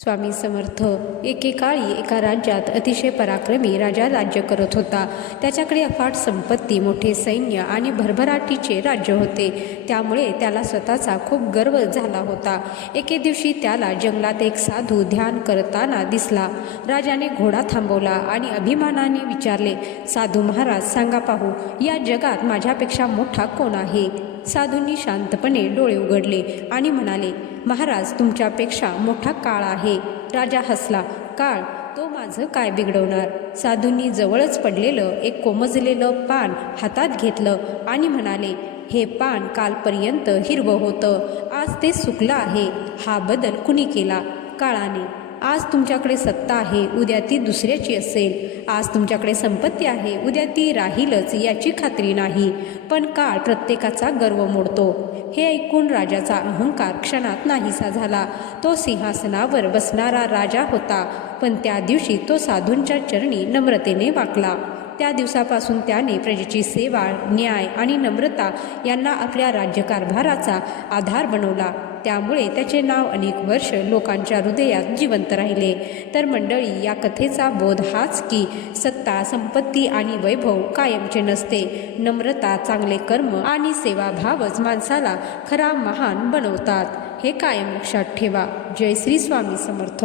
स्वामी समर्थ. एकेकाळी एका राज्यात अतिशय पराक्रमी राजा राज्य करत होता. त्याच्याकडे अफाट संपत्ती, मोठे सैन्य आणि भरभराटीचे राज्य होते. त्यामुळे त्याला स्वतःचा खूप गर्व झाला होता. एके दिवशी त्याला जंगलात एक साधू ध्यान करताना दिसला. राजाने घोडा थांबवला आणि अभिमानाने विचारले, साधू महाराज, सांगा पाहू, या जगात माझ्यापेक्षा मोठा कोण आहे? साधूंनी शांतपणे डोळे उघडले आणि म्हणाले, महाराज, तुमच्यापेक्षा मोठा काळ आहे. राजा हसला. काळ? तो माझं काय बिघडवणार? साधूंनी जवळच पडलेलं एक कोमजलेलं पान हातात घेतलं आणि म्हणाले, हे पान कालपर्यंत हिरवं होतं, आज ते सुकलं आहे. हा बदल कुणी केला? काळाने. आज तुमच्याकडे सत्ता आहे, उद्या ती दुसऱ्याची असेल. आज तुमच्याकडे संपत्ती आहे, उद्या ती राहीलच याची खात्री नाही. पण काळ प्रत्येकाचा गर्व मोडतो. हे ऐकून राजाचा अहंकार क्षणात नाहीसा झाला. तो सिंहासनावर बसणारा राजा होता, पण त्या दिवशी तो साधूंच्या चरणी नम्रतेने वाकला. त्या दिवसापासून त्याने प्रजेची सेवा, न्याय आणि नम्रता यांना आपल्या राज्यकारभाराचा आधार बनवला. त्यामुळे त्याचे नाव अनेक वर्ष लोकांच्या हृदयात जिवंत राहिले. तर मंडळी, या कथेचा बोध हाच की सत्ता, संपत्ती आणि वैभव कायमचे नसते. नम्रता, चांगले कर्म आणि सेवाभावच माणसाला खरा महान बनवतात. हे कायम लक्षात ठेवा. जय श्री स्वामी समर्थ.